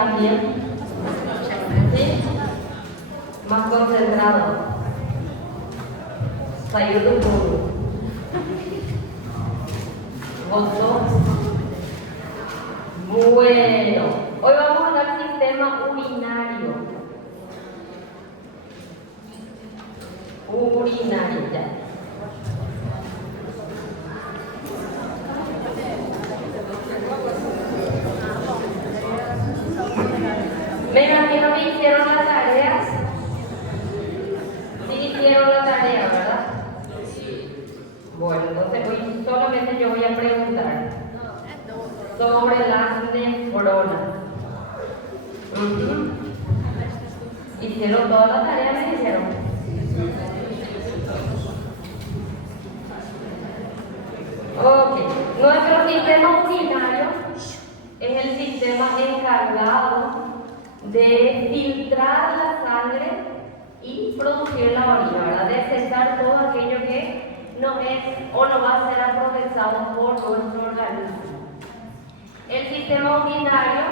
también, ¿sí? Más concentrado. Sayudo puro. Gozo. Bueno, hoy vamos a hablar del sistema urinario. Urinario, ya. Me imagino que hicieron las tareas. Sí hicieron la tarea, ¿verdad? Bueno, entonces hoy solamente yo voy a preguntar sobre las nefronas. ¿Hicieron toda la tarea? ¿Me hicieron? Ok. Nuestro sistema urinario es el sistema encargado de filtrar la sangre y producir la orina, ¿verdad? De cesar todo aquello que no es o no va a ser aprovechado por nuestro organismo. El sistema urinario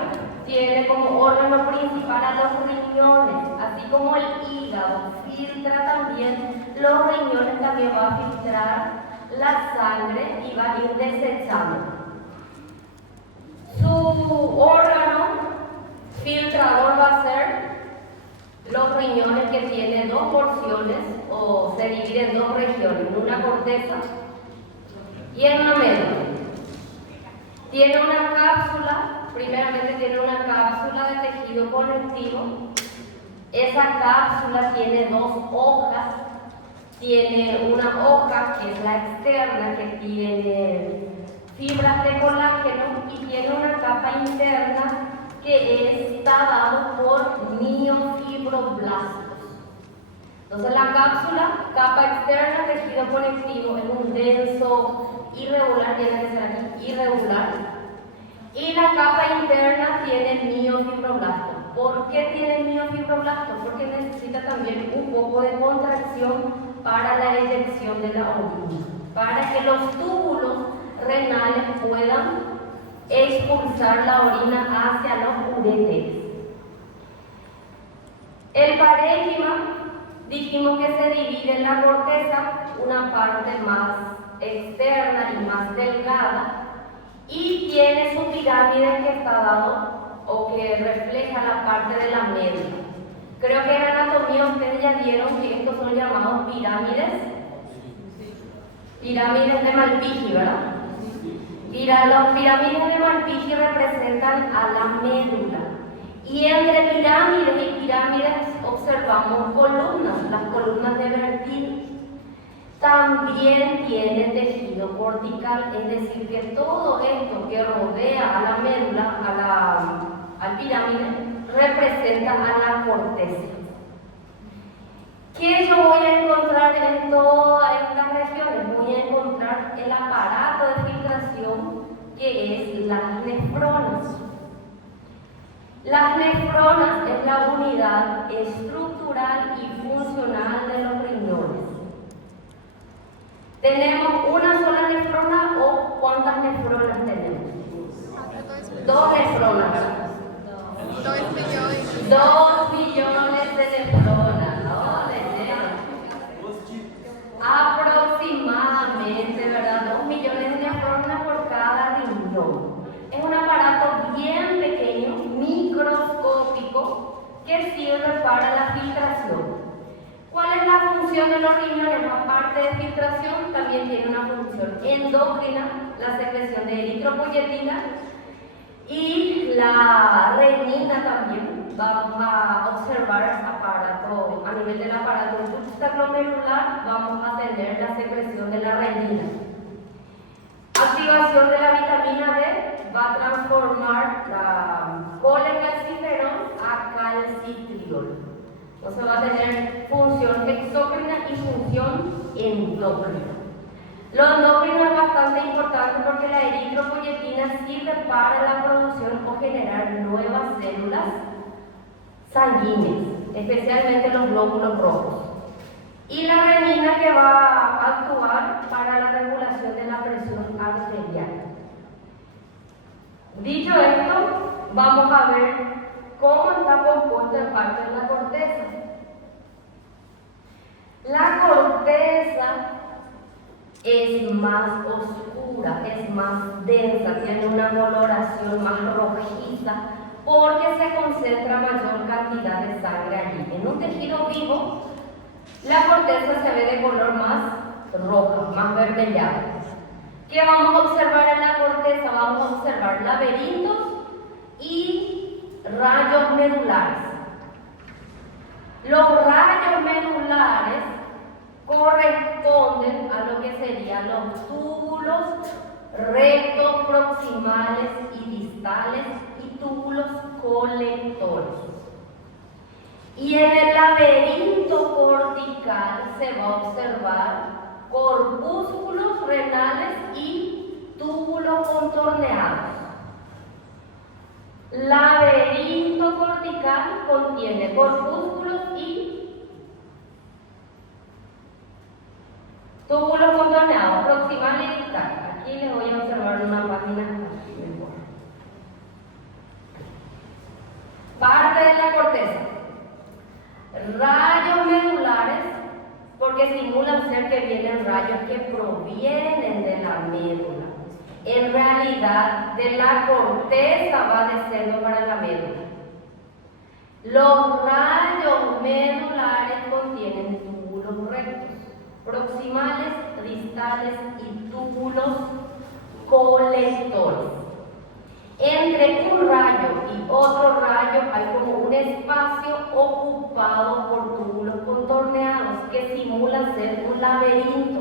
tiene como órgano principal a los riñones, así como el hígado filtra también, los riñones también va a filtrar la sangre y va a ir desechando. Su órgano filtrador va a ser los riñones, que tienen dos porciones o se dividen en dos regiones, una corteza y en una médula. Tiene una cápsula, primeramente tiene una cápsula de tejido conectivo. Esa cápsula tiene dos hojas. Tiene una hoja que es la externa, que tiene fibras de colágeno, y tiene una capa interna que está dado por miofibroblastos. Entonces la cápsula, capa externa, tejido conectivo, es un denso irregular, tiene que ser aquí irregular. Y la capa interna tiene miofibroblastos. ¿Por qué tiene miofibroblastos? Porque necesita también un poco de contracción para la eyección de la orina, para que los túbulos renales puedan expulsar la orina hacia los uréteres. El parénquima, dijimos que se divide en la corteza, una parte más externa y más delgada, y tiene su pirámide que está dado o que refleja la parte de la médula. Creo que en anatomía ustedes ya vieron que estos son llamados pirámides. Pirámides de Malpighi, ¿verdad? Las pirámides de Malpighi representan a la médula. Y entre pirámides y pirámides observamos columnas, las columnas de Bertini. También tiene tejido cortical, es decir, que todo esto que rodea a la médula, al pirámide, representa a la corteza. ¿Qué yo voy a encontrar en todas estas regiones? Voy a encontrar el aparato de filtración, que es las nefronas. Las nefronas es la unidad estructural y funcional de los riñones. ¿Tenemos una sola nefrona o cuántas nefronas tenemos? Dos nefronas, ¿verdad? 2 billones de nefronas, ¿no? Aproximadamente, ¿verdad? 2 millones de nefronas por cada riñón. Es un aparato bien pequeño, microscópico, que sirve para la filtración. ¿Cuál es la función de los riñones? Aparte de filtración, también tiene una función endocrina, la secreción de eritropoyetina, y la renina también. Vamos a observar este aparato, a nivel del aparato juxtaglomerular, vamos a tener la secreción de la renina. Activación de la vitamina D va a transformar la colecalciferol a calcitriol. Entonces va a tener función exócrina y función endócrina. Lo endocrino es bastante importante porque la eritropoyetina sirve para la producción o generar nuevas células sanguíneas, especialmente los glóbulos rojos. Y la renina, que va a actuar para la regulación de la presión arterial. Dicho esto, vamos a ver ¿Cómo está compuesta en parte de la corteza? La corteza es más oscura, es más densa, tiene una coloración más rojiza porque se concentra mayor cantidad de sangre allí. En un tejido vivo, la corteza se ve de color más roja, más vermellada. ¿Qué vamos a observar en la corteza? Vamos a observar laberintos y rayos medulares. Los rayos medulares corresponden a lo que serían los túbulos rectos, proximales y distales y túbulos colectores. Y en el laberinto cortical se va a observar corpúsculos renales y túbulos contorneados. Laberinto cortical contiene corpúsculos y túbulos contorneados, proximal y distal. Aquí les voy a observar una página mejor. Parte de la corteza. Rayos medulares, porque simulan ser que vienen rayos que provienen de la médula. En realidad, de la corteza va descendiendo para la médula. Los rayos medulares contienen túbulos rectos, proximales, distales y túbulos colectores. Entre un rayo y otro rayo hay como un espacio ocupado por túbulos contorneados que simulan ser un laberinto.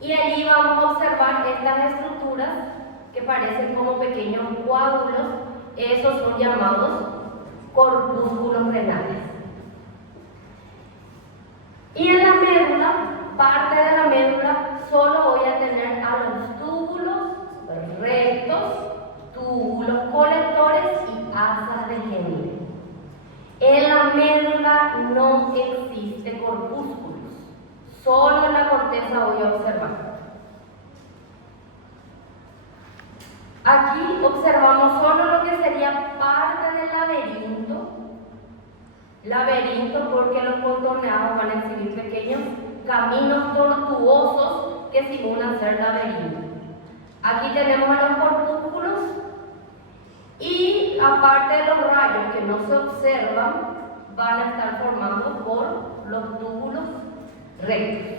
Y allí vamos a observar estas estructuras que parecen como pequeños coágulos. Esos son llamados corpúsculos renales. Y en la médula, parte de la médula, solo voy a tener a los túbulos rectos, túbulos colectores y asas de Henle. En la médula no existe corpúsculos, solo en la corteza voy a observar. Aquí observamos solo lo que sería parte del laberinto. Laberinto porque los contorneados van a exhibir pequeños caminos tortuosos que simulan ser laberintos. Aquí tenemos a los corpúsculos y aparte de los rayos que no se observan, van a estar formados por los túbulos rectos.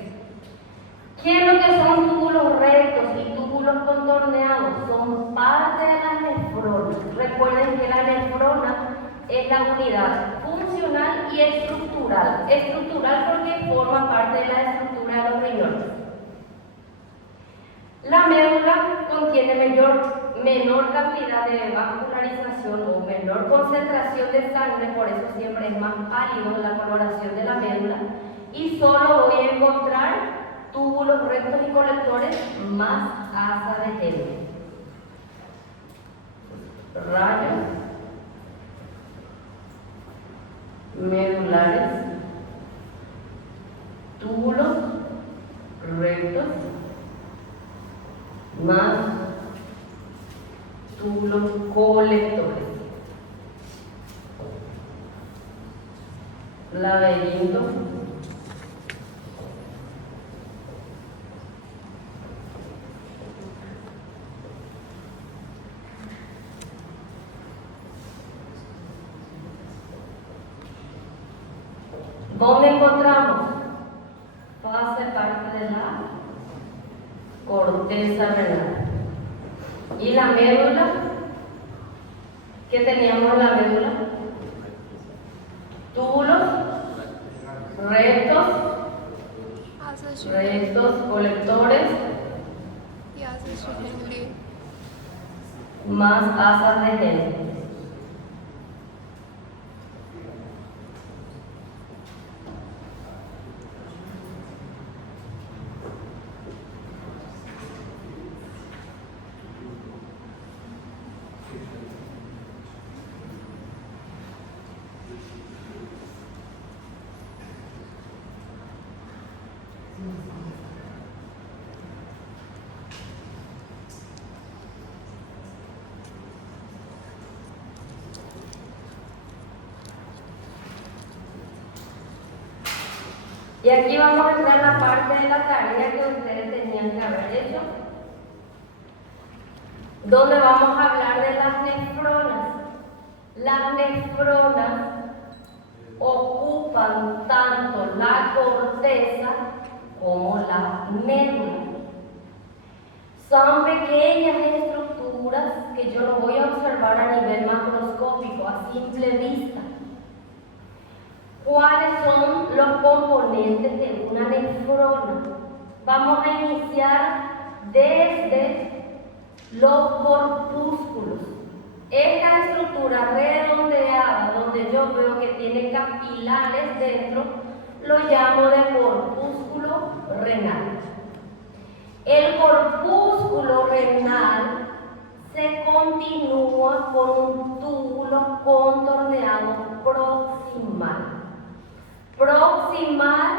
¿Qué es lo que son túbulos rectos y túbulos contorneados? Son parte de las nefronas. Recuerden que la nefrona es la unidad funcional y estructural. Estructural porque forma parte de la estructura de los riñones. La médula contiene menor cantidad de vascularización o menor concentración de sangre, por eso siempre es más pálido la coloración de la médula, y solo voy a encontrar túbulos rectos y colectores más asa de Henle. Rayos medulares, túbulos rectos más túbulos colectores. Laberinto ¿dónde encontramos? Hace parte de la corteza renal. ¿Y la médula? ¿Qué teníamos en la médula? Túbulos rectos, colectores y asas de Henle. más asas de Henle. Y aquí vamos a entrar en la parte de la tarea que ustedes tenían que haber hecho, donde vamos a hablar de las nefronas. Las nefronas ocupan tanto la corteza como la médula. Son pequeñas estructuras que yo no voy a observar a nivel macroscópico, a simple vista. ¿Cuáles son los componentes de una nefrona? Vamos a iniciar desde los corpúsculos. Esta estructura redondeada, donde yo veo que tiene capilares dentro, lo llamo de corpúsculo renal. El corpúsculo renal se continúa con un túbulo contorneado proximal. Proximal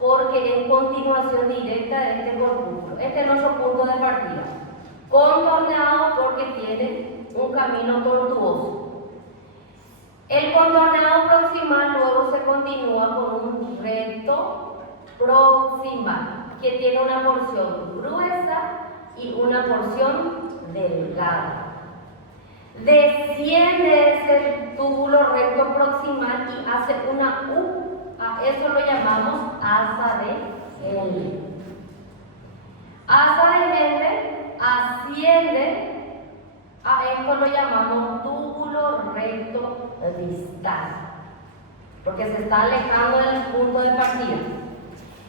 porque es continuación directa de este corpúsculo. Este es nuestro punto de partida. Contorneado porque tiene un camino tortuoso. El contorneado proximal luego se continúa con un recto proximal, que tiene una porción gruesa y una porción delgada. Desciende ese túbulo recto proximal y hace una U. A eso lo llamamos asa de Henle. Asa de Henle asciende, a esto lo llamamos túbulo recto distal, porque se está alejando del punto de partida.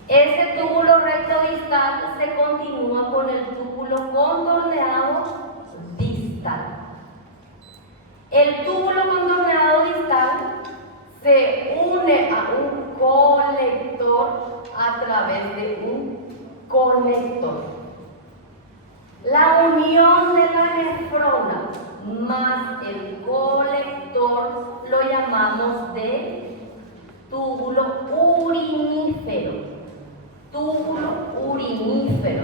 Ese túbulo recto distal se continúa con el túbulo contorneado distal. El túbulo contorneado distal se une a un colector a través de un conector. La unión de la nefrona más el colector lo llamamos de túbulo urinífero. Túbulo urinífero.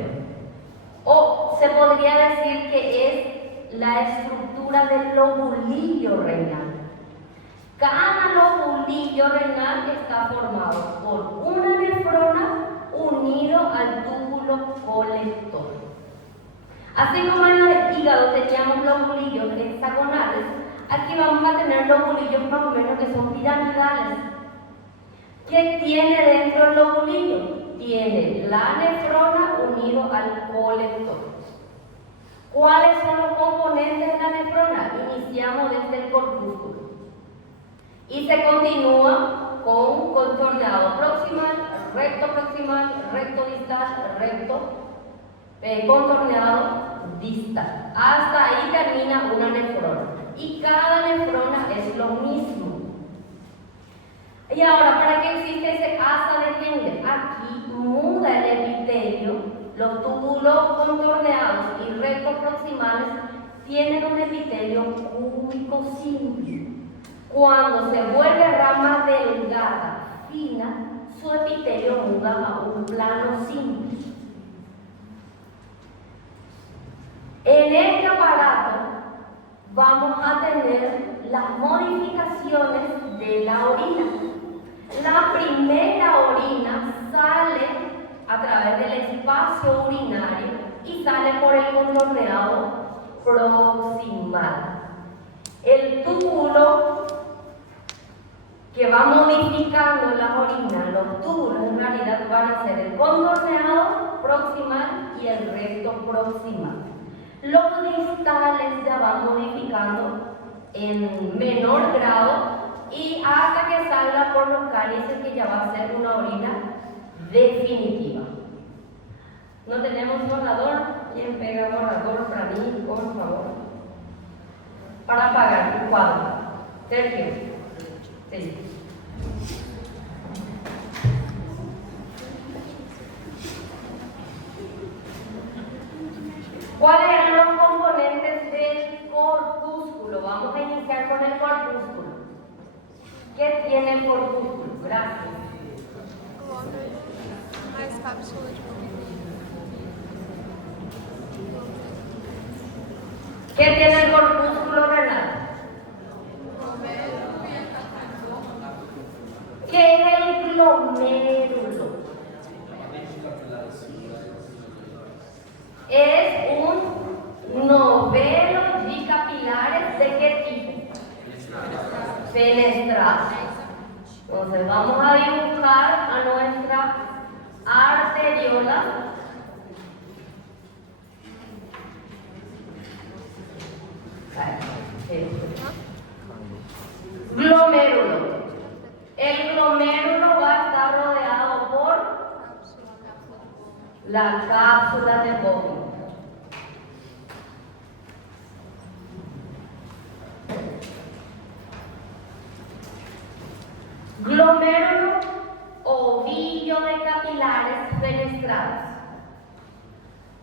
O se podría decir que es la estructura del lobulillo renal. Cada lobulillo renal está formado por una nefrona unido al túbulo colector. Así como en el hígado teníamos lobulillos hexagonales, aquí vamos a tener lobulillos más o menos que son piramidales. ¿Qué tiene dentro el lobulillo? Tiene la nefrona unido al colector. ¿Cuáles son los componentes de la nefrona? Iniciamos desde el corpúsculo y se continúa con contorneado proximal, recto distal, recto contorneado distal. Hasta ahí termina una nefrona y cada nefrona es lo mismo. Y ahora, ¿para qué existe ese asa de Henle? Aquí muda el epitelio, los túbulos contorneados y rectos proximales tienen un epitelio cúbico simple. Cuando se vuelve rama delgada, fina, su epitelio muda a un plano simple. En este aparato vamos a tener las modificaciones de la orina. La primera orina sale a través del espacio urinario y sale por el contorneado proximal. El túbulo que va modificando la orina, los túbulos en realidad van a ser el contorneado proximal y el recto proximal. Los distales ya van modificando en menor grado y hasta que salga por los cálices, que ya va a ser una orina definitiva. No tenemos borrador. ¿Quién pega borrador para mí, por favor? Para apagar el cuadro. Sergio. Sí. ¿Cuáles eran los componentes del corpúsculo? Vamos a iniciar con el corpúsculo. ¿Qué tiene el corpúsculo? Gracias. Mais cápsula de ¿Qué tiene el corpúsculo renal? ¿Qué es el glomérulo es un novelo de capilares ¿de qué tipo? Fenestrados. Entonces vamos a dibujar a nuestra arteriola. Glomérulo. El glomérulo va a estar rodeado por la cápsula de Bowman. Glomérulo, ovillo de capilares fenestrados.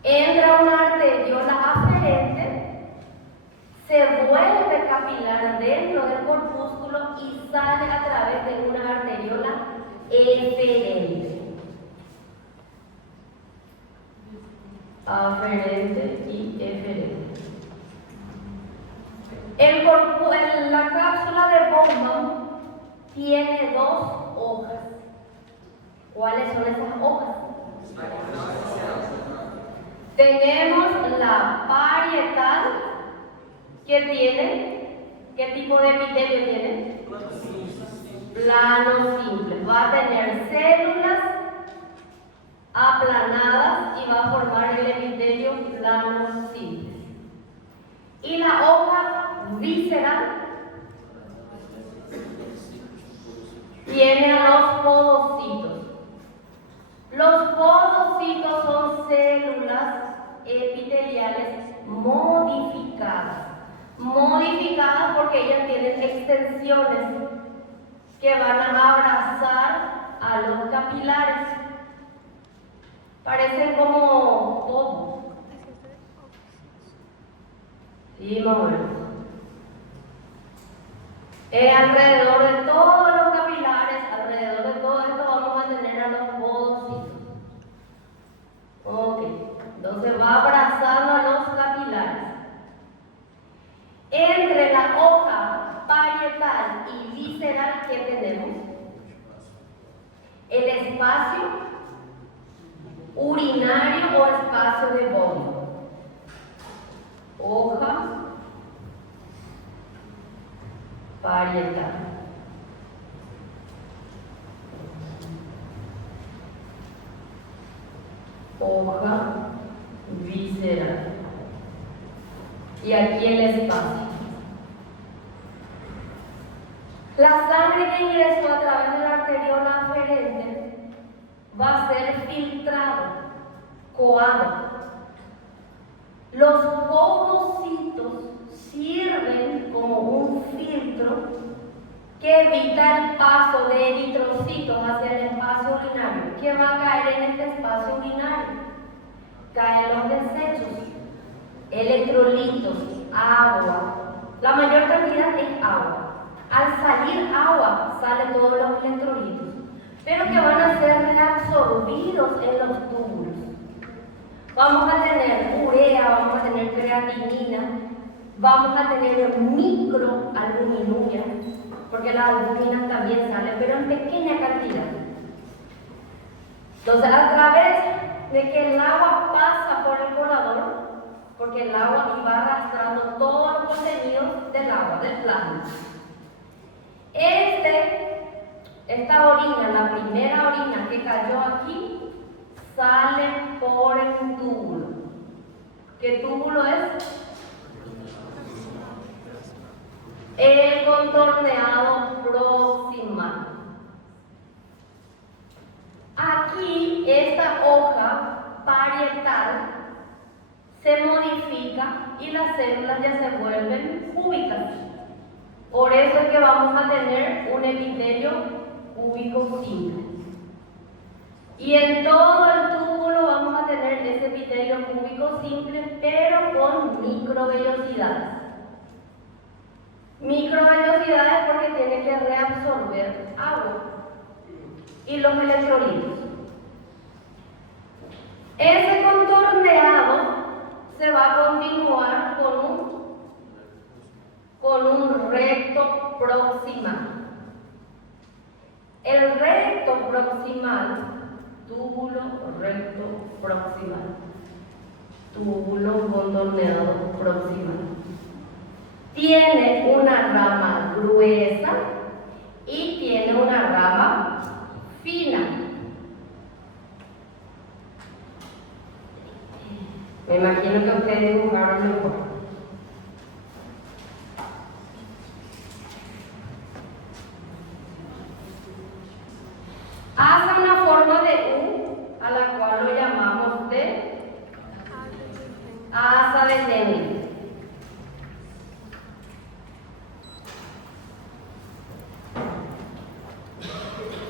Entra una arteriola aferente, se vuelve capilar dentro del corpúsculo y sale a través de una arteriola eferente. Aferente y eferente. La cápsula de Bowman tiene dos hojas. ¿Cuáles son esas hojas? Tenemos la parietal, que tiene, ¿qué tipo de epitelio tiene? Plano simple. Va a tener células aplanadas y va a formar el epitelio plano simple. Y la hoja visceral tiene a los podocitos. Los podocitos son células epiteliales modificadas. Modificadas porque ellas tienen extensiones que van a abrazar a los capilares. Parecen como todo. Sí, más o menos. Alrededor de todos los capilares, alrededor de todo esto vamos a tener a los podocitos. Ok, entonces va abrazando a los capilares. Entre la hoja parietal y visceral, ¿qué tenemos? El espacio urinario o espacio de Bowman. Hoja parietal. Hoja visceral. Y aquí el espacio. La sangre que ingresó a través de la arteriola aferente va a ser filtrado, coado. Los podocitos sirven como un filtro que evita el paso de eritrocitos hacia el espacio urinario. ¿Qué va a caer en este espacio urinario? Caen los desechos, electrolitos, agua. La mayor cantidad es agua. Al salir agua, salen todos los electrolitos, pero que van a ser reabsorbidos en los túbulos. Vamos a tener urea, vamos a tener creatinina, vamos a tener microalbuminuria, porque las albuminas también salen, pero en pequeña cantidad. Entonces, a través de que el agua pasa por el colador, porque el agua va arrastrando todos los contenidos del agua, del plasma. Esta orina, la primera orina que cayó aquí, sale por el túbulo. ¿Qué túbulo es? El contorneado proximal. Aquí, esta hoja parietal se modifica y las células ya se vuelven cúbicas. Por eso es que vamos a tener un epitelio cúbico simple. Y en todo el túbulo vamos a tener ese epitelio cúbico simple, pero con microvellosidades. Microvellosidades porque tiene que reabsorber agua y los electrolitos. Ese contorneado se va a continuar con un recto proximal. El recto proximal, túbulo recto proximal, túbulo contorneado proximal, tiene una rama gruesa y tiene una rama fina. Me imagino que ustedes dibujaron mejor. Hace una forma de U a la cual lo llamamos de asa de Henle.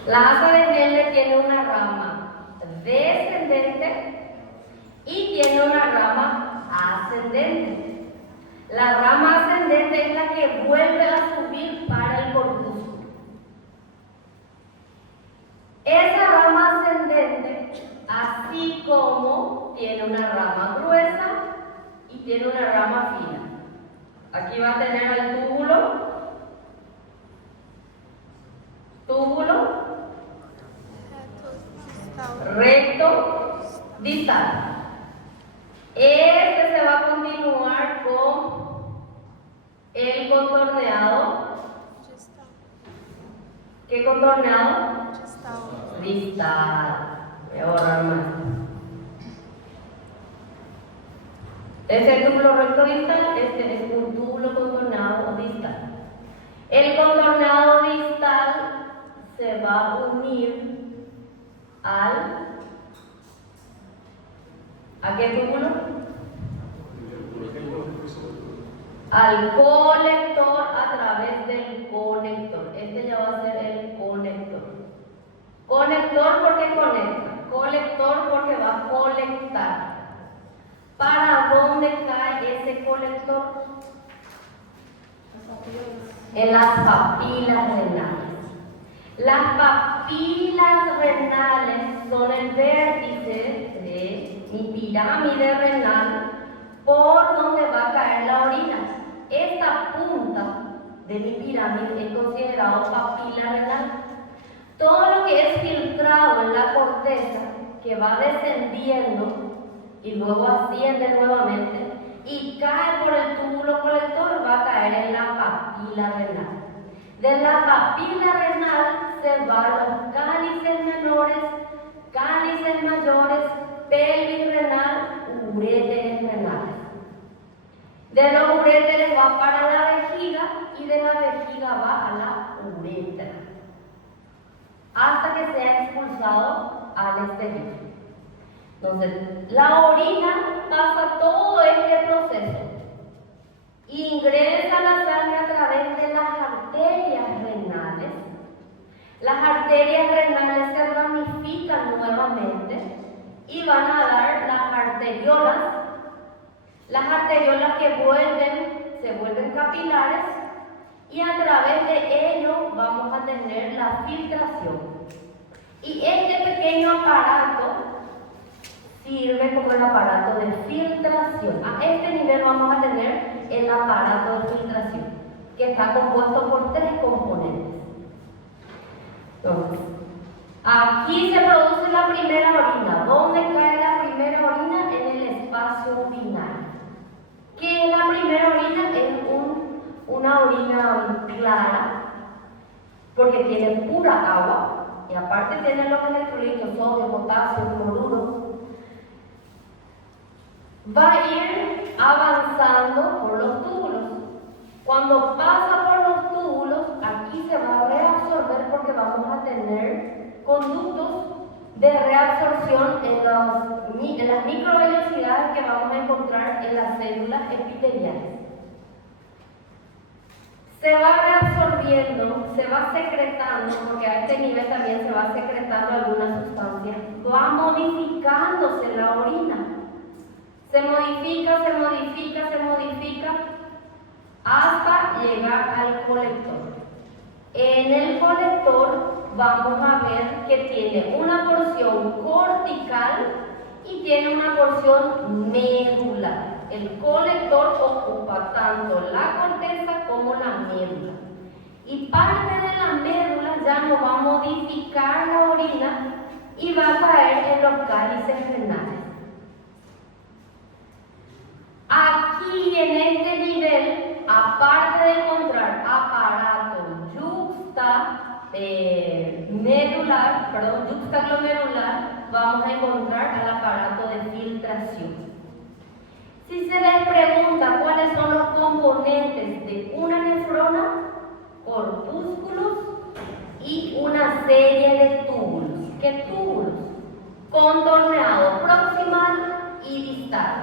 La asa de Henle tiene una rama descendente y tiene una rama ascendente. La rama ascendente es la que vuelve a subir para el corpúsculo. Esa rama ascendente, así como tiene una rama gruesa y tiene una rama fina. Aquí va a tener el túbulo, recto, distal. Este se va a continuar con el contorneado. ¿Qué contorneado? Distal. Voy a borrar más. Este túbulo recto distal, este es un túbulo contorneado distal. El contorneado distal se va a unir ¿a qué túbulo? Al colector a través del conector. Este ya va a ser el conector. Conector porque conecta. Colector porque va a colectar. ¿Para dónde cae ese colector? En las papilas renales. Las papilas renales son el vértice de mi pirámide renal por donde va a caer la orina. Esta punta de mi pirámide es considerado papila renal. Todo lo que es filtrado en la corteza, que va descendiendo y luego asciende nuevamente y cae por el túbulo colector, va a caer en la papila renal. De la papila renal se van los cálices menores, cálices mayores, pelvis renal, uréteres renales. De los uréteres va para la vejiga y de la vejiga va a la uretra, hasta que sea expulsado al exterior. Entonces, la orina pasa todo este proceso, ingresa la sangre a través de las arterias renales. Las arterias renales se ramifican nuevamente y van a dar las arteriolas. Las arteriolas que se vuelven capilares y a través de ello vamos a tener la filtración. Y este pequeño aparato sirve como el aparato de filtración. A este nivel vamos a tener el aparato de filtración, que está compuesto por 3 componentes. Entonces, aquí se produce la primera orina. ¿Dónde cae la primera orina? En el espacio urinario. ¿Qué es la primera orina? Es una orina clara, porque tiene pura agua y aparte tiene los electrolitos, sodio, potasio, cloruro. Va a ir avanzando por los túbulos. Cuando pasa por los túbulos, aquí se va a reabsorber porque vamos a tener conductos de reabsorción en las microvellosidades que vamos a encontrar en las células epiteliales. Se va reabsorbiendo, se va secretando, porque a este nivel también se va secretando alguna sustancia, va modificándose la orina. Se modifica, se modifica, se modifica, hasta llegar al colector. En el colector vamos a ver que tiene una porción cortical y tiene una porción medular. El colector ocupa tanto la corteza como la médula. Y parte de la médula ya no va a modificar la orina y va a caer en los cálices renales. Aquí en este nivel, aparte de encontrar aparato yuxtaglomerular, vamos a encontrar al aparato de filtración. Si se les pregunta cuáles son los componentes de una nefrona, corpúsculos y una serie de túbulos. ¿Qué túbulos? Contorneado proximal y distal,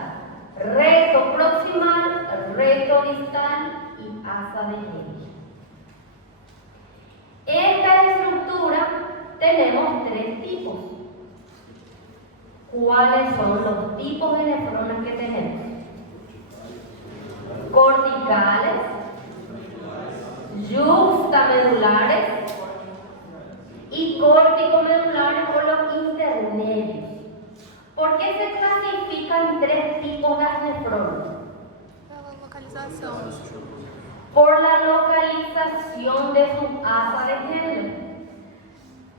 recto proximal, recto distal y asa de Henle. Esta estructura tenemos 3 tipos. ¿Cuáles son los tipos de nefronas que tenemos? Corticales, yuxtamedulares y corticomedulares o los intermedios. ¿Por qué se clasifican 3 tipos de nefronas? Pela localização. Por la localización de su asa de Henle.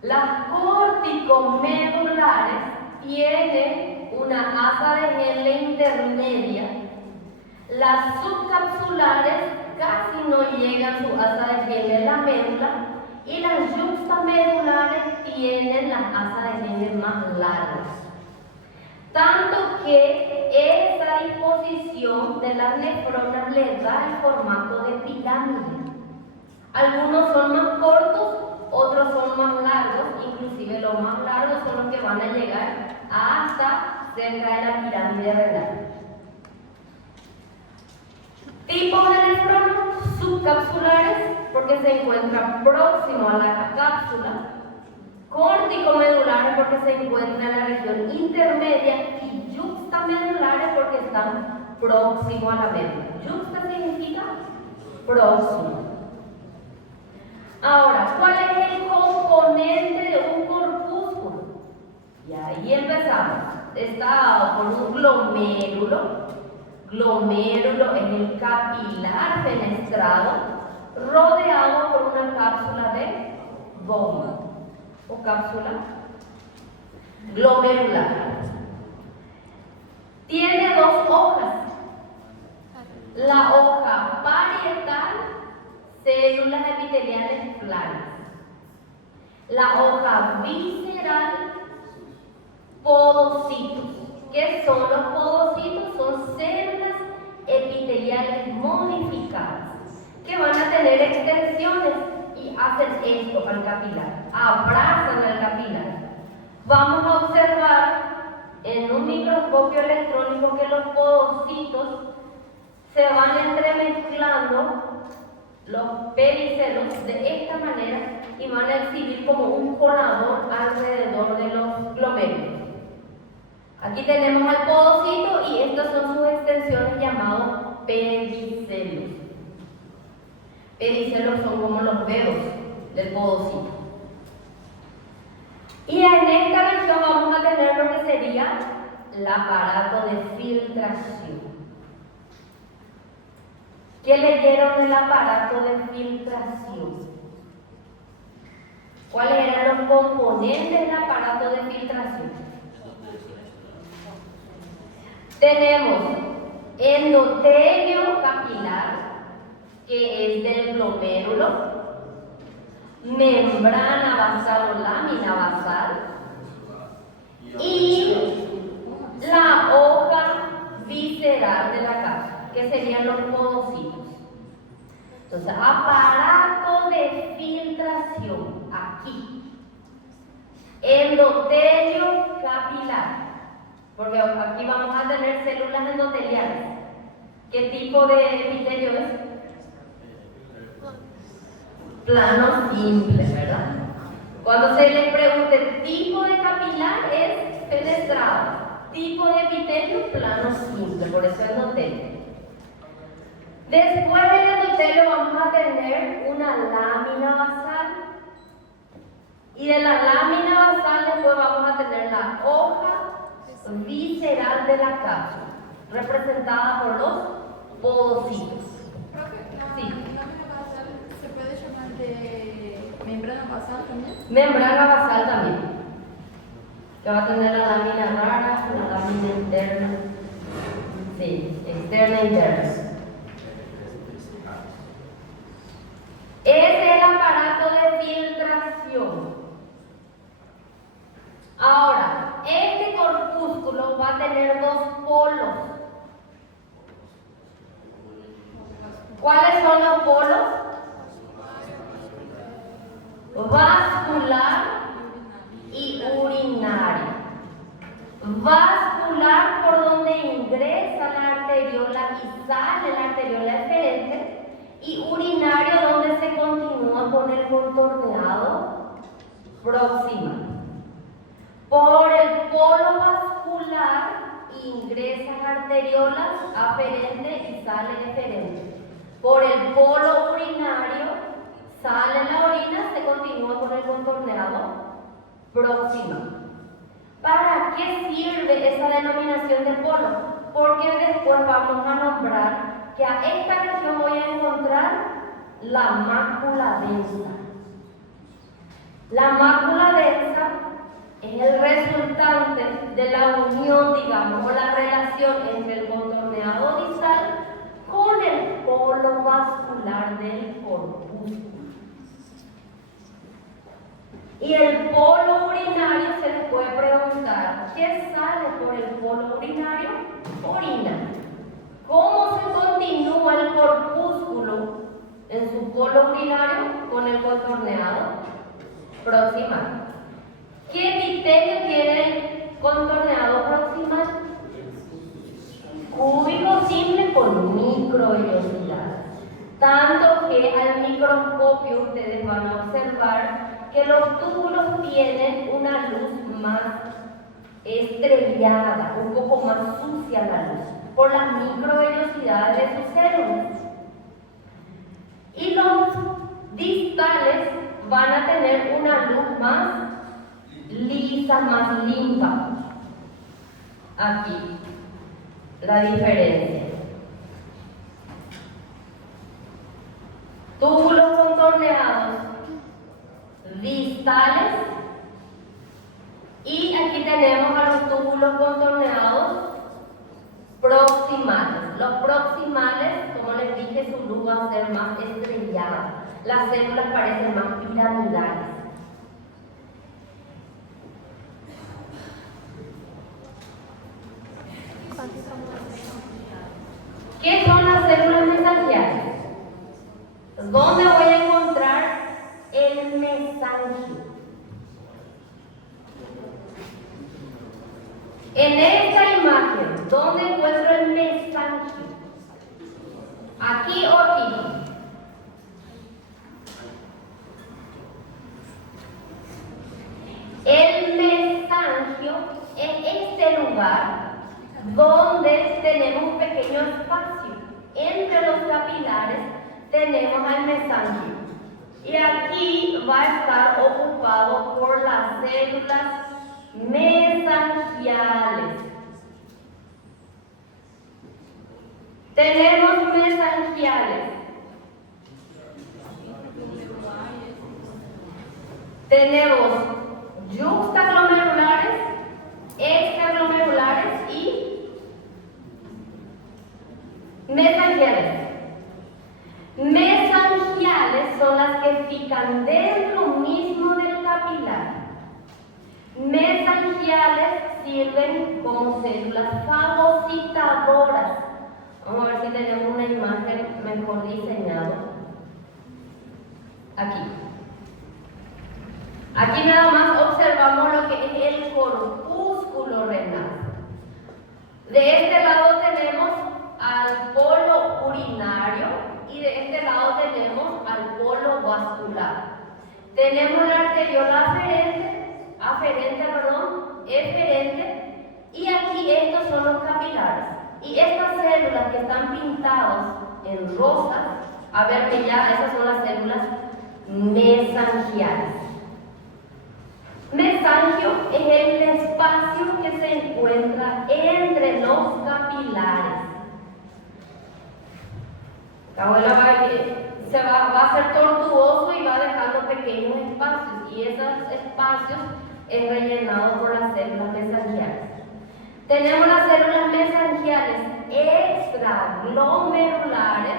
Las corticomedulares tienen una asa de Henle intermedia. Las subcapsulares casi no llegan a su asa de Henle en la médula y las yuxtamedulares tienen las asas de Henle más largas. Tanto que esa disposición de las nefronas les da el formato de pirámide. Algunos son más cortos, otros son más largos, inclusive los más largos son los que van a llegar hasta cerca de la pirámide renal. Tipos de nefronas subcapsulares, porque se encuentran próximos a la cápsula. Corticomedulares, porque se encuentran en la región intermedia. Y yuxtamedulares, porque están próximos a la médula. Yuxta significa próximo. Ahora, ¿cuál es el componente de un corpúsculo? Y ahí empezamos. Está por un glomérulo. Glomérulo es el capilar fenestrado rodeado por una cápsula de Bowman o cápsula glomerular. Tiene 2 hojas. La hoja parietal, células epiteliales planas. La hoja visceral, podocitos. ¿Qué son los podocitos? Son células epiteliales modificadas que van a tener extensiones y hacen esto al capilar, abrazan al capilar. Vamos a observar en un microscopio electrónico que los podocitos se van entremezclando los pericelos de esta manera y van a exhibir como un colador alrededor de los glomérulos. Aquí tenemos al podocito y estas son sus extensiones llamados pedicelos. Pedicelos son como los dedos del podocito. Y en esta región vamos a tener lo que sería el aparato de filtración. ¿Qué leyeron del aparato de filtración? ¿Cuáles eran los componentes del aparato de filtración? Tenemos endotelio capilar, que es del glomérulo, membrana basal o lámina basal y la hoja visceral de la cápsula, que serían los podocitos. Entonces, aparato de filtración, aquí. Endotelio capilar. Porque aquí vamos a tener células endoteliales. ¿Qué tipo de epitelio es? Plano simple, ¿verdad? Cuando se les pregunte tipo de capilar es fenestrado. Tipo de epitelio, plano simple, por eso endotelio. Después del endotelio vamos a tener una lámina basal. Y de la lámina basal después vamos a tener la hoja visceral de la cápsula, representada por los podocitos. Profe, Sí. la lámina basal se puede llamar de Membrana basal también. Membrana basal también, que va a tener la lámina rara, la lámina interna, sí, externa e interna. Ese es el aparato de filtración. Ahora, este corpúsculo va a tener dos polos. ¿Cuáles son los polos? Vascular y urinario. Vascular por donde ingresa la arteriola y sale la arteriola eferente, y urinario donde se continúa con el contorneado proximal. Por el polo vascular ingresan arteriolas aferente y salen eferente. Por el polo urinario sale la orina, se continúa con el contorneado proximal. ¿Para qué sirve esa denominación de polo? Porque después vamos a nombrar que a esta región voy a encontrar la mácula densa. La mácula densa es el resultante de la unión, digamos, o la relación entre el contorneado distal con el polo vascular del corpúsculo. Y el polo urinario, se les puede preguntar, ¿qué sale por el polo urinario? Orina. ¿Cómo se continúa el corpúsculo en su polo urinario? Con el contorneado proximal. ¿Qué epitelio tiene el contorneado proximal? Cúbico simple con microvellosidad. Tanto que al microscopio ustedes van a observar que los túbulos tienen una luz más estrellada, un poco más sucia la luz, por las microvellosidades de sus células. Y los distales van a tener una luz más lisa, más limpia. Aquí, la diferencia. Túbulos contorneados distales, y aquí tenemos a los túbulos contorneados proximales. Los proximales, como les dije, su luz va a ser más estrellada. Las células parecen más piramidales. ¿Qué son las células mesangiales? ¿Dónde voy a encontrar el mesangio? En esta imagen, ¿dónde encuentro el mesangio? ¿Aquí o aquí? El mesangio es este lugar donde tenemos un pequeño espacio. Entre los capilares tenemos el mesangio. Y aquí va a estar ocupado por las células mesangiales. Tenemos mesangiales. Tenemos yuxtaglomerulares, extraglomerulares y mesangiales. Mesangiales son las que fijan dentro mismo del capilar. Mesangiales sirven como células fagocitadoras. Vamos a ver si tenemos una imagen mejor diseñada. Aquí. Aquí nada más observamos lo que es el corpúsculo renal. De este lado tenemos al polo urinario y de este lado tenemos al polo vascular. Tenemos la arteriola eferente, y aquí estos son los capilares. Y estas células que están pintadas en rosa, a ver que ya esas son las células mesangiales. Mesangio es el espacio que se encuentra entre los capilares. La abuela va a ser tortuoso y va dejando pequeños espacios y esos espacios es rellenado por las células mesangiales. Tenemos las células mesangiales extraglomerulares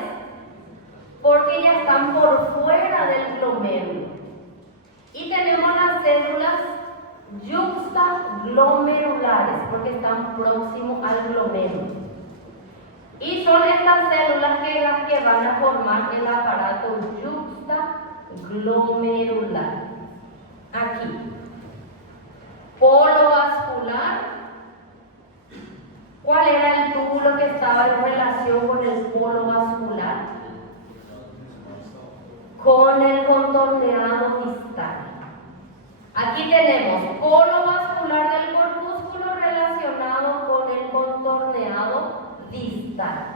porque ya están por fuera del glomérulo. Y tenemos las células yuxtaglomerulares porque están próximos al glomérulo. Y son estas células las que van a formar el aparato yuxtaglomerular. Aquí. Polo vascular. ¿Cuál era el túbulo que estaba en relación con el polo vascular? Con el contorneado distal. Aquí tenemos polo vascular del corpúsculo relacionado con el contorneado distal.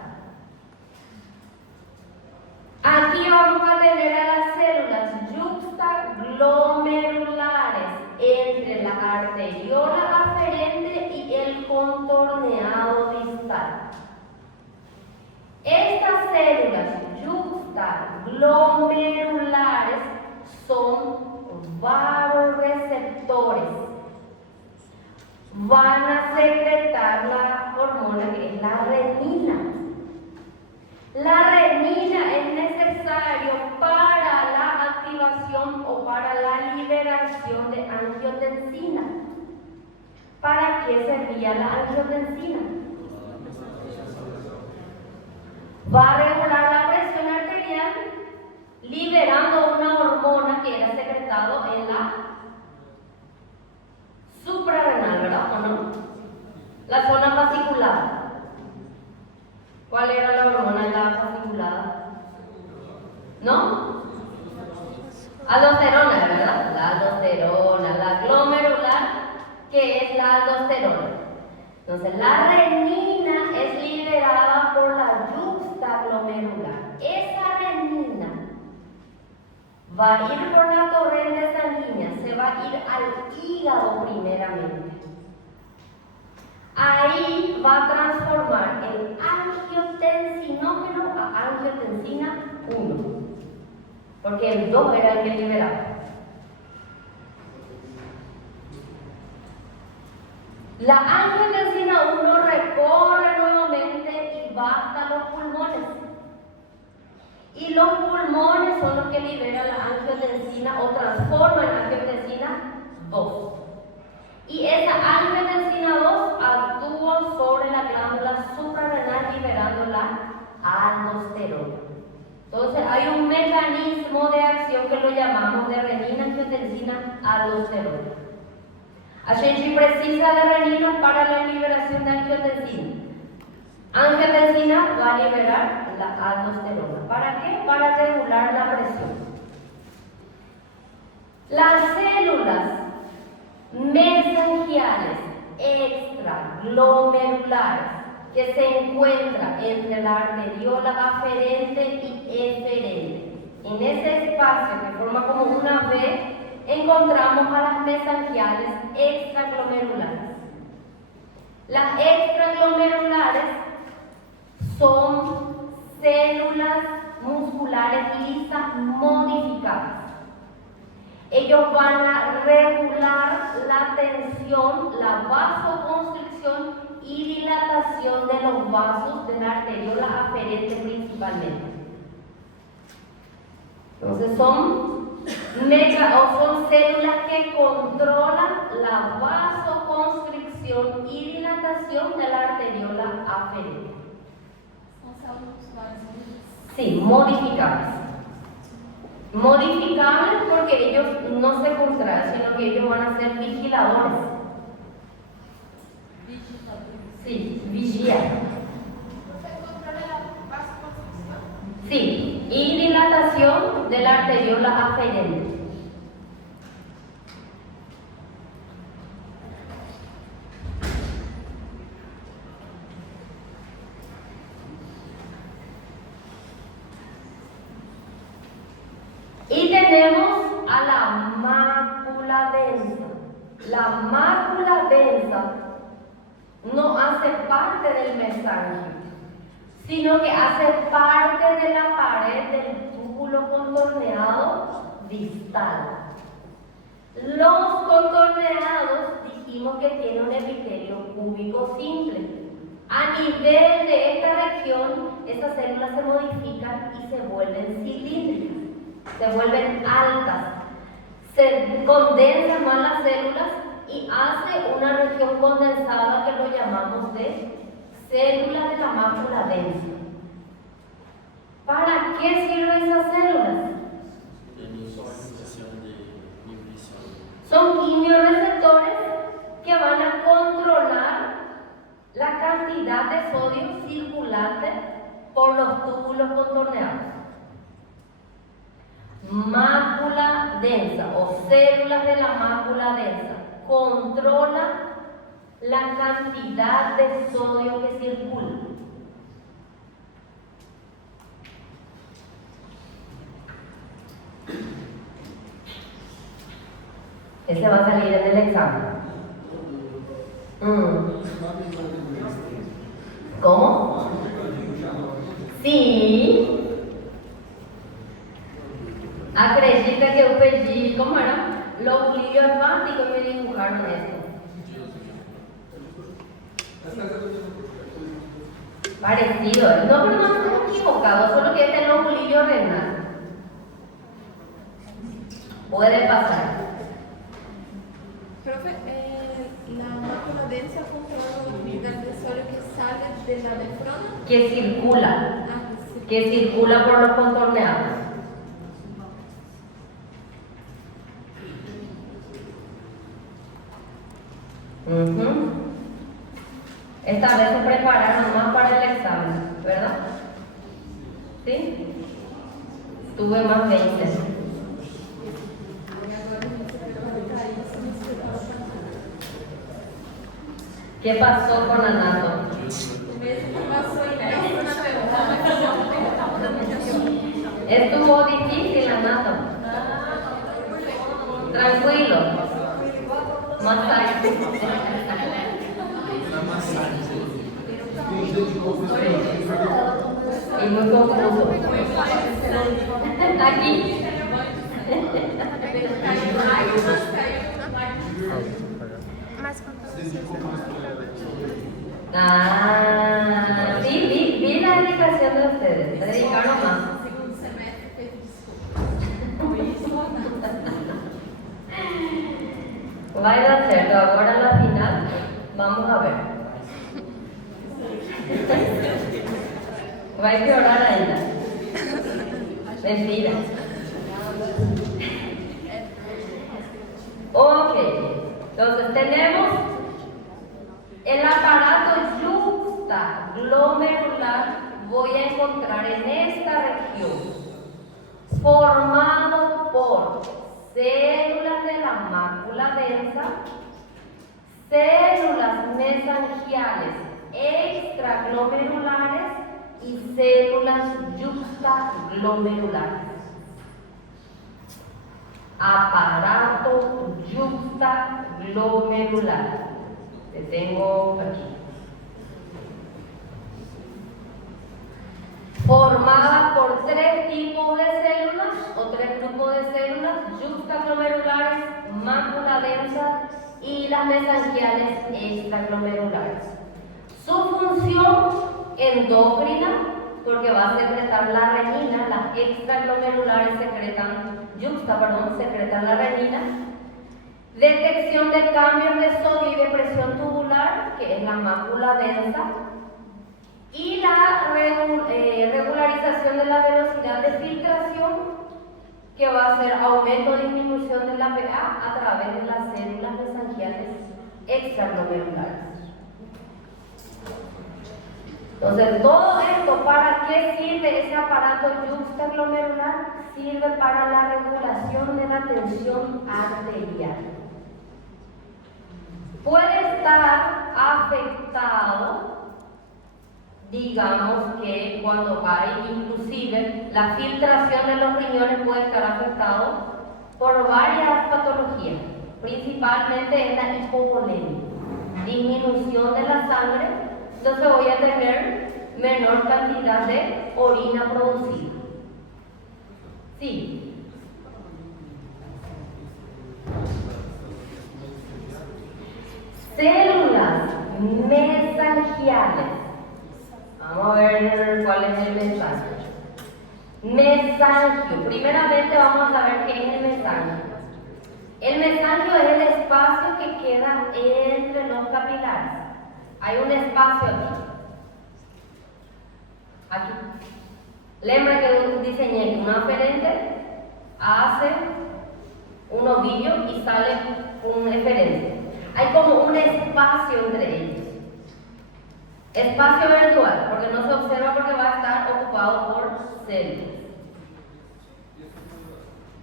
Aquí vamos a tener a las células yuxtaglomerulares entre la arteriola aferente y el contorneado distal. Estas células yuxtaglomerulares son vasoreceptores. Van a secretar la hormona que es la renina. La renina es necesario para la activación o para la liberación de angiotensina. ¿Para qué servía la angiotensina? Va a regular la presión arterial, liberando una hormona que era secretado en la suprarrenal, ¿verdad o no? La zona fasciculada. ¿Cuál era la hormona en la fasciculada? ¿No? Aldosterona, ¿verdad? La aldosterona, la glomerular, que es la aldosterona. Entonces, la renina es liberada por la yuxtaglomerular. Esa renina va a ir por la torrente sanguínea, se va a ir al hígado primeramente. Ahí va a transformar el angiotensinógeno a angiotensina 1, porque el 2 era el que liberaba. La angiotensina 1 recorre nuevamente y va hasta los pulmones. Y los pulmones son los que liberan la angiotensina o transforman la angiotensina 2. Y esa angiotensina 2 actúa sobre la glándula suprarrenal liberando la aldosterona. Entonces hay un mecanismo de acción que lo llamamos de renina, angiotensina, aldosterona. A gente precisa de renina para la liberación de angiotensina. Angiotensina va a liberar la aldosterona. ¿Para qué? Para regular la presión. Las células mesangiales extraglomerulares que se encuentran entre la arteriola aferente y eferente. En ese espacio que forma como una V, encontramos a las mesangiales extraglomerulares. Las extraglomerulares son células musculares lisas modificadas. Ellos van a regular la tensión, la vasoconstricción y dilatación de los vasos de la arteriola aferente principalmente. Entonces son células que controlan la vasoconstricción y dilatación de la arteriola aferente. Son células musculares. Sí, modificadas. Modificables porque ellos no se contraen, sino que ellos van a ser vigiladores. Sí, vigilar. ¿Controla la vasoconstricción? Sí, y dilatación de la arteriola aferente. Y tenemos a la mácula densa. La mácula densa no hace parte del mesangio, sino que hace parte de la pared del túbulo contorneado distal. Los contorneados dijimos que tienen un epitelio cúbico simple. A nivel de esta región, estas células se modifican y se vuelven cilíndricas, se vuelven altas, se condensan más las células y hace una región condensada que lo llamamos de células de la mácula densa. ¿Para qué sirven esas células? Son quimiorreceptores que van a controlar la cantidad de sodio circulante por los túbulos contorneados. Mácula densa o células de la mácula densa controlan la cantidad de sodio que circula. Ese va a salir en el examen. ¿Cómo? Sí. Acredita que eu pedi, como era? Lobulillo hepático y me dibujaron esto. Parecido, no, pero no estoy equivocado, solo que este es lobulillo renal. Puede pasar. Profe, la mácula densa controla la cantidad de sodio que sale de la nefrona. Que circula. Sí. Que circula por los contorneados. Esta vez se prepararon más para el examen, ¿verdad? ¿Sí? Tuve más 20. ¿Qué pasó con Anato? Estuvo difícil, Anato. Tranquilo. Masaje. Y muy confuso. Aquí. Vi la dedicación de ustedes. Se dedicaron más. Vai dar certo. Agora na final, vamos a ver. Vai piorar ainda. Mentira. Ok. Entonces tenemos el aparato juxtaglomerular. Voy a encontrar en esta región, formado por células de la mácula densa, células mesangiales extraglomerulares y células yuxtaglomerulares. Aparato yuxtaglomerular. Te tengo aquí. Formada por tres tipos de células o tres grupos de células yuxtaglomerulares, mácula densa y las mesangiales extraglomerulares. Su función endocrina, porque va a secretar la renina, las extraglomerulares secretan la renina. Detección de cambios de sodio y de presión tubular, que es la mácula densa. Y la regularización de la velocidad de filtración, que va a ser aumento o disminución de la pH a través de las células mesangiales extraglomerulares. Entonces, todo esto, ¿para qué sirve ese aparato yuxtaglomerular? Sirve para la regulación de la tensión arterial. Puede estar afectado, digamos que cuando hay, inclusive, la filtración de los riñones puede estar afectado por varias patologías, principalmente en la hipovolemia, disminución de la sangre, entonces voy a tener menor cantidad de orina producida. Sí. Células mesangiales. Vamos a ver cuál es el mesangio. Mesangio. Primeramente vamos a ver qué es el mesangio. El mesangio es el espacio que queda entre los capilares. Hay un espacio aquí. Aquí. Lembra que diseñé un aferente, hace un ovillo y sale un eferente. Hay como un espacio entre ellos. Espacio virtual, porque no se observa porque va a estar ocupado por células.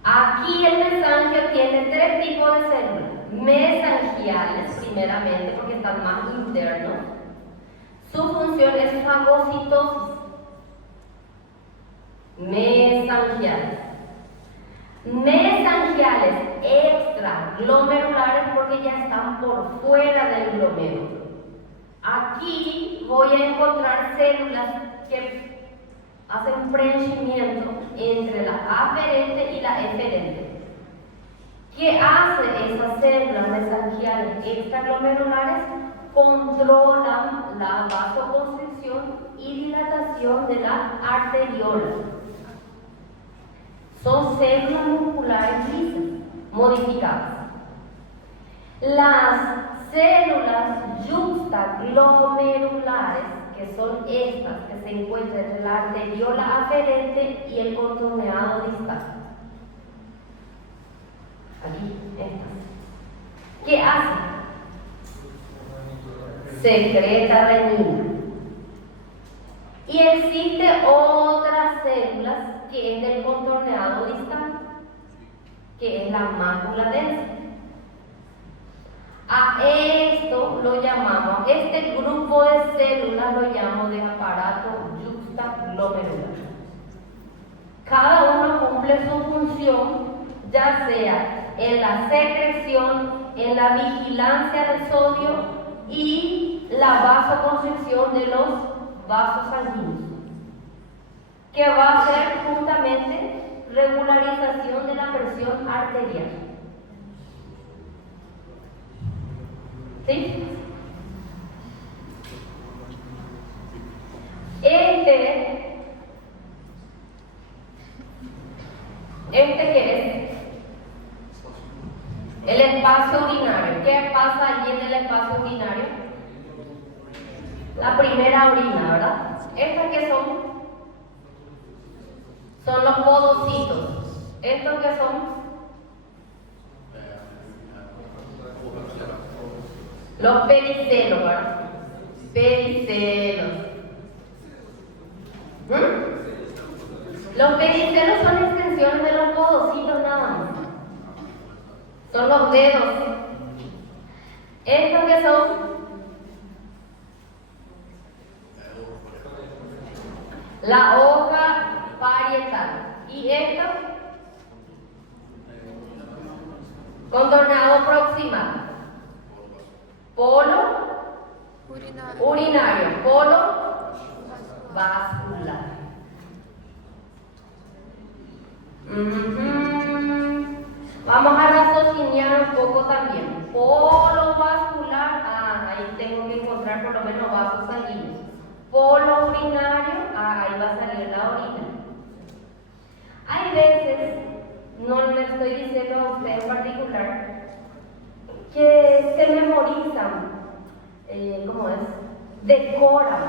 Aquí el mesangio tiene tres tipos de células. Mesangiales, primeramente, porque están más internos. Su función es fagocitosis. Mesangiales. Mesangiales extraglomerulares porque ya están por fuera del glomérulo. Aquí voy a encontrar células que hacen preenchimiento entre la aferente y la eferente. ¿Qué hace esas células mesangiales extraglomerulares? Controlan la vasoconstricción y dilatación de la arteriola. Son células musculares lisas, modificadas. Las células yuxtaglomerulares, que son estas que se encuentran entre la arteriola aferente y el contorneado distal. Aquí, estas. ¿Qué hacen? Secreta renina. Y existe otras células que es del contorneado distal, que es la mácula densa. A esto lo llamamos, este grupo de células lo llamo de aparato yuxtaglomerular. Cada uno cumple su función, ya sea en la secreción, en la vigilancia del sodio y la vasoconstricción de los vasos sanguíneos, que va a ser justamente regularización de la presión arterial. ¿Sí? Este que es el espacio urinario. ¿Qué pasa allí en el espacio urinario? La primera orina, ¿verdad? ¿Estas qué son? Son los podocitos. ¿Estos qué son? Los pedicelos, ¿verdad? Pedicelos. Los pedicelos son extensiones de los podocitos nada más. Son los dedos. ¿Estos qué son? La hoja parietal. ¿Y esto? Contorneado proximal. Polo urinario. Polo vascular. Vamos a raciocinar un poco también. Polo vascular, ahí tengo que encontrar por lo menos vasos sanguíneos. Polo urinario, ahí va a salir la orina. Hay veces, no le estoy diciendo a usted en particular, que se memorizan, ¿cómo es? Decoran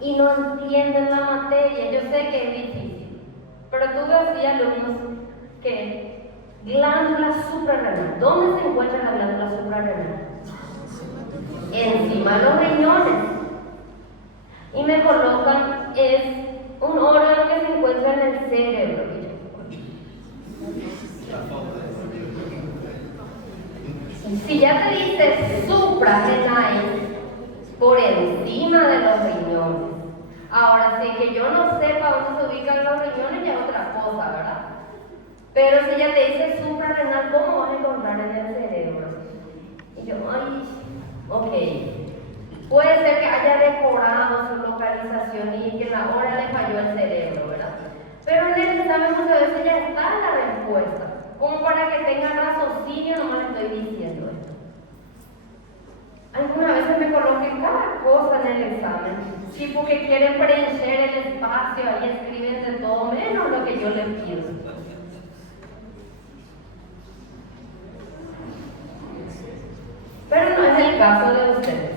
y no entienden la materia. Yo sé que es difícil, pero tuve así alumnos que glándula suprarrenal. ¿Dónde se encuentra la glándula suprarrenal? Encima de los riñones. Y me colocan, es un órgano que se encuentra en el cerebro. Si ya te dice suprarrenal, por encima de los riñones. Ahora, si que yo no sepa dónde se ubican los riñones, ya es otra cosa, ¿verdad? Pero si ya te dice suprarrenal, ¿cómo vas a encontrar en el cerebro? Y yo, ok. Puede ser que haya decorado su localización y que en la hora le falló el cerebro, ¿verdad? Pero en el examen muchas veces ya está la respuesta. Como para que tenga raciocinio, no me lo estoy diciendo esto. Algunas veces me coloquen cada cosa en el examen. Sí, porque quieren preencher el espacio, ahí escriben de todo menos lo que yo les pido. Pero no es el caso de ustedes.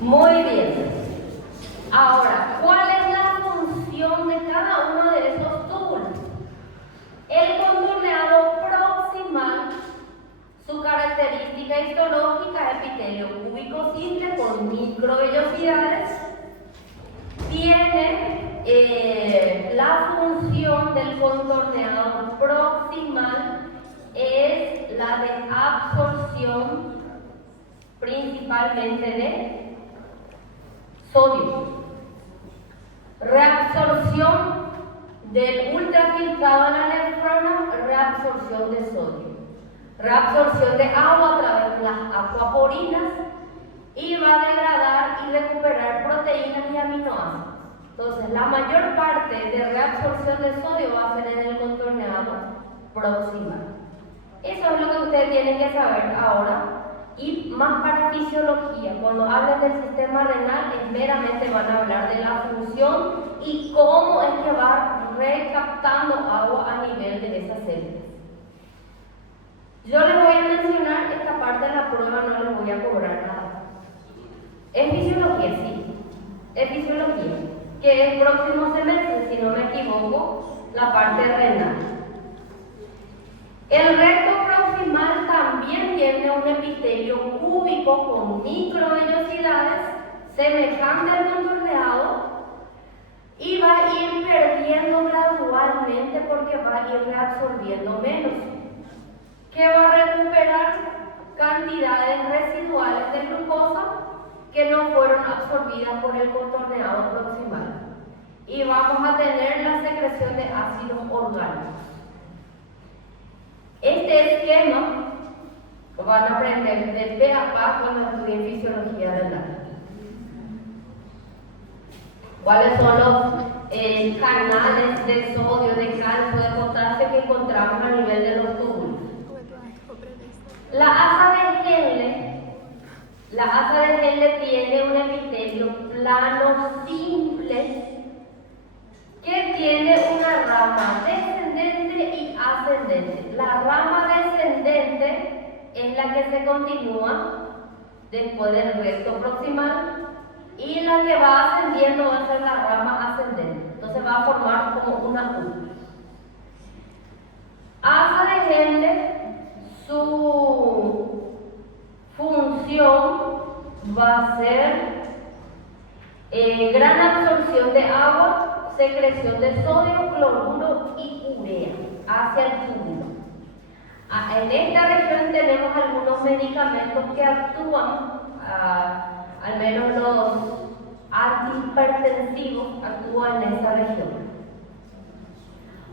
Muy bien. Ahora, ¿cuál es la función de cada uno de esos túbulos? El contorneado proximal, su característica histológica, epitelio cúbico simple con microvellosidades, tiene la función del contorneado proximal es la de absorción principalmente de sodio, reabsorción del ultrafiltrado a la nefrona, reabsorción de sodio, reabsorción de agua a través de las acuaporinas y va a degradar y recuperar proteínas y aminoácidos. Entonces, la mayor parte de reabsorción de sodio va a ser en el contorneado proximal. Eso es lo que ustedes tienen que saber ahora. Y más para fisiología, cuando hablan del sistema renal, meramente van a hablar de la función y cómo es que va recaptando agua a nivel de esas células. Yo les voy a mencionar esta parte de la prueba, no les voy a cobrar nada. Es fisiología, sí, es fisiología, que es próximo semestre, si no me equivoco, la parte renal. El recto proximal también tiene un epitelio cúbico con microvellosidades semejante al contorneado y va a ir perdiendo gradualmente porque va a ir reabsorbiendo menos, que va a recuperar cantidades residuales de glucosa que no fueron absorbidas por el contorneado proximal y vamos a tener la secreción de ácidos orgánicos. Este esquema lo van a aprender de pe a pa cuando estudien fisiología renal. ¿Cuáles son los canales de sodio, de calcio, de potasio que encontramos a nivel de los túbulos? La asa de Henle tiene un epitelio plano simple que tiene una rama descendente y ascendente. La rama descendente es la que se continúa después del recto proximal y la que va ascendiendo va a ser la rama ascendente. Entonces va a formar como una U. Asa de Henle, su función va a ser gran absorción de agua, secreción de sodio, cloruro y urea hacia el túbulo. En esta región tenemos algunos medicamentos que actúan, al menos los antihipertensivos actúan en esta región.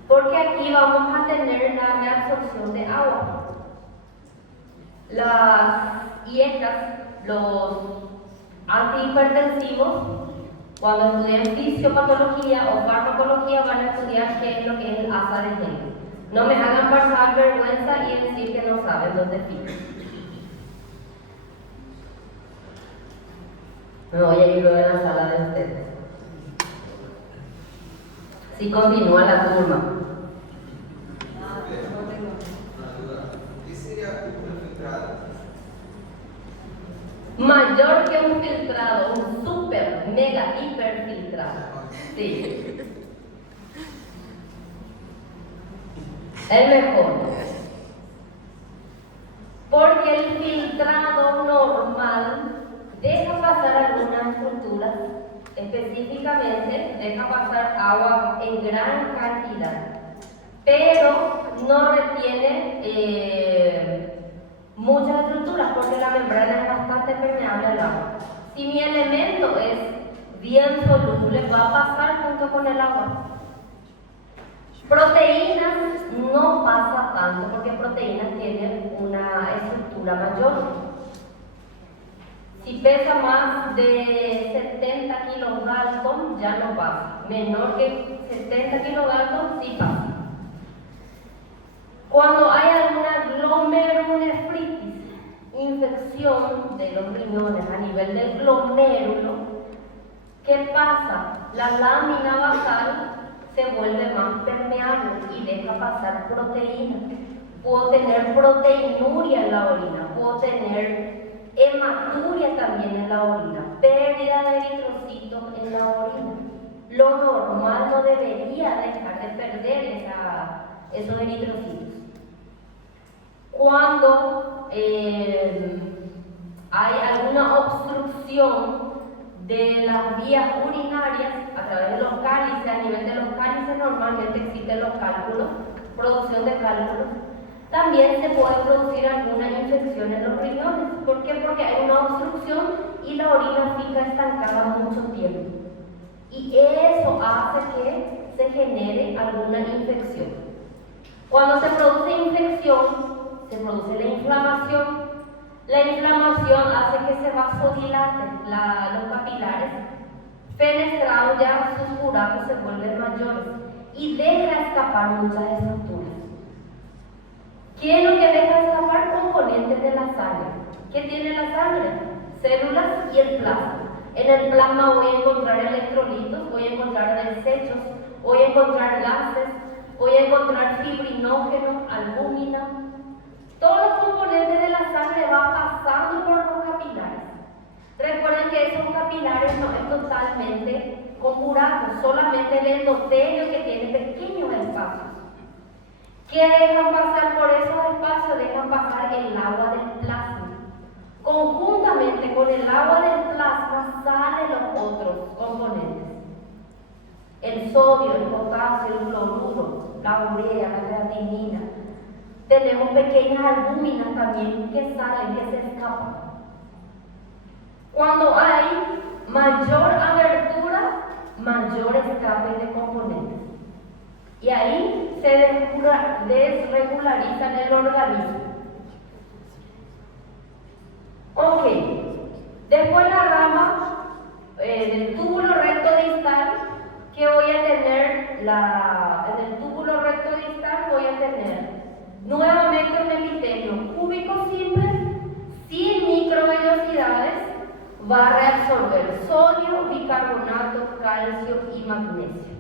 Porque aquí vamos a tener la reabsorción de agua. Las IECAS, los antihipertensivos, cuando estudian fisiopatología o farmacología van a estudiar qué es lo que es el asa de Henle. No me hagan pasar vergüenza y decir que no saben dónde fica. Me voy a ir luego en la sala de ustedes. Si continúa la turma. ¿Qué sería un filtrado? Mayor que un filtrado, un super, mega, hiper filtrado. Sí. El mejor. Porque el filtrado normal deja pasar algunas estructuras, específicamente deja pasar agua en gran cantidad, pero no retiene muchas estructuras porque la membrana es bastante permeable al agua. Si mi elemento es bien soluble, va a pasar junto con el agua. Proteínas no pasa tanto porque proteínas tienen una estructura mayor. Si pesa más de 70 kilodalton ya no pasa. Menor que 70 kilodalton sí pasa. Cuando obstrucción de los riñones a nivel del glomérulo, ¿qué pasa? La lámina basal se vuelve más permeable y deja pasar proteína. Puedo tener proteinuria en la orina, puedo tener hematuria también en la orina, pérdida de eritrocitos en la orina. Lo normal no debería dejar de perder esos eritrocitos. Cuando hay alguna obstrucción de las vías urinarias a través de los cálices, a nivel de los cálices normalmente existen los cálculos, producción de cálculos. También se puede producir alguna infección en los riñones. ¿Por qué? Porque hay una obstrucción y la orina fica estancada mucho tiempo. Y eso hace que se genere alguna infección. Cuando se produce infección, se produce la inflamación. La inflamación hace que se vasodilaten los capilares. Fenestrados ya sus buracos se vuelven mayores y deja escapar muchas estructuras. ¿Qué es lo que deja escapar? Componentes de la sangre. ¿Qué tiene la sangre? Células y el plasma. En el plasma voy a encontrar electrolitos, voy a encontrar desechos, voy a encontrar gases, voy a encontrar fibrinógeno, albúmina. Todos los componentes de la sangre van pasando por los capilares. Recuerden que esos capilares no es totalmente con buracos, solamente el endotelio que tiene pequeños espacios. ¿Qué dejan pasar por esos espacios? Dejan pasar el agua del plasma. Conjuntamente con el agua del plasma salen los otros componentes. El sodio, el potasio, el cloruro, la urea, la creatinina. Tenemos pequeñas albúminas también que salen, que se escapan. Cuando hay mayor abertura, mayor escape de componentes. Y ahí se desregulariza en el organismo. Ok, después la rama del túbulo recto distal, que voy a tener, en el túbulo recto distal voy a tener nuevamente un epitelio cúbico simple, sin microvellosidades, va a reabsorber sodio, bicarbonato, calcio y magnesio.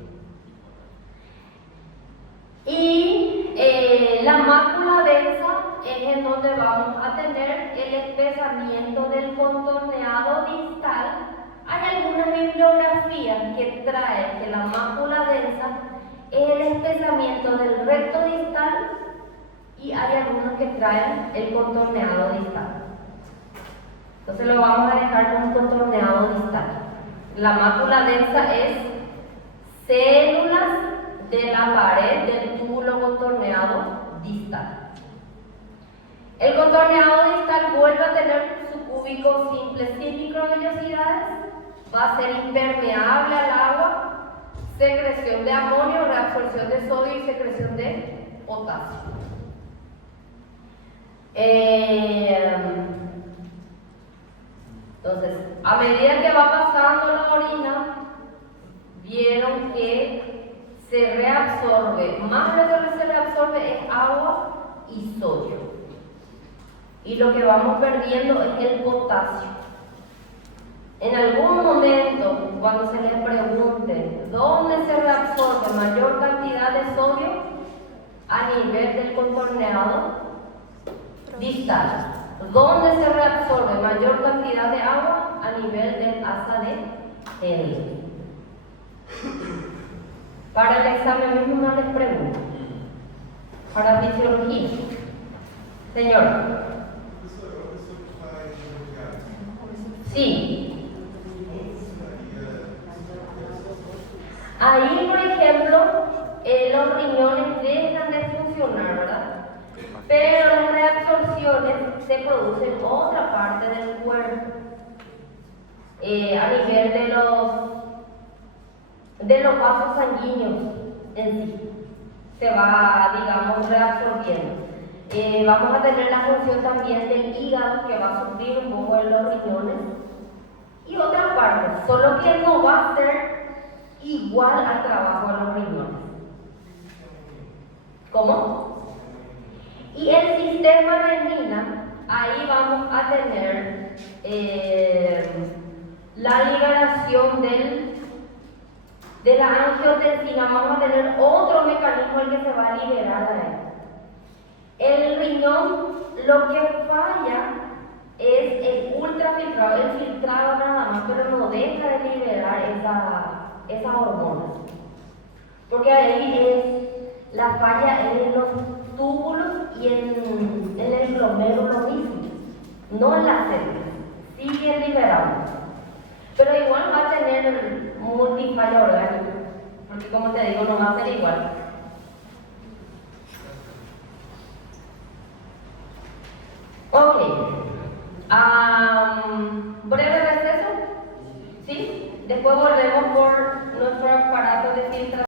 Y la mácula densa es en donde vamos a tener el espesamiento del contorneado distal. Hay algunas bibliografías que traen que la mácula densa es el espesamiento del recto distal y hay algunos que traen el contorneado distal. Entonces lo vamos a dejar con contorneado distal. La mácula densa es células de la pared del túbulo contorneado distal. El contorneado distal vuelve a tener su cúbico simple sin microvellosidades, va a ser impermeable al agua, secreción de amonio, reabsorción de sodio y secreción de potasio. Entonces, a medida que va pasando la orina, vieron que se reabsorbe, más de lo que se reabsorbe es agua y sodio. Y lo que vamos perdiendo es el potasio. En algún momento, cuando se les pregunte dónde se reabsorbe mayor cantidad de sodio, a nivel del contorneado distal. ¿Dónde se reabsorbe mayor cantidad de agua? A nivel del asa de Henle. Para el examen mismo no les pregunto. Para fisiología. Señor. Sí. Ahí, por ejemplo, los riñones dejan de funcionar, ¿verdad? Pero las reabsorciones se producen en otra parte del cuerpo. A nivel de los vasos sanguíneos en sí. Se va, digamos, reabsorbiendo. Vamos a tener la función también del hígado, que va a sufrir un poco en los riñones. Y otra parte, solo que no va a ser igual al trabajo de los riñones. ¿Cómo? Y el sistema renina ahí vamos a tener la liberación de la angiotensina. Vamos a tener otro mecanismo el que se va a liberar ahí. El riñón, lo que falla es el ultrafiltrado, el filtrado nada más, pero no deja de liberar esas hormonas. Porque ahí es la falla es en los túbulos y en el glomérulo mismo, no en las células. Siguen liberando. Pero igual va a tener multifalla orgánica, porque como te digo, no va a ser igual. Ok. Breve receso. ¿Sí? Después volvemos por nuestra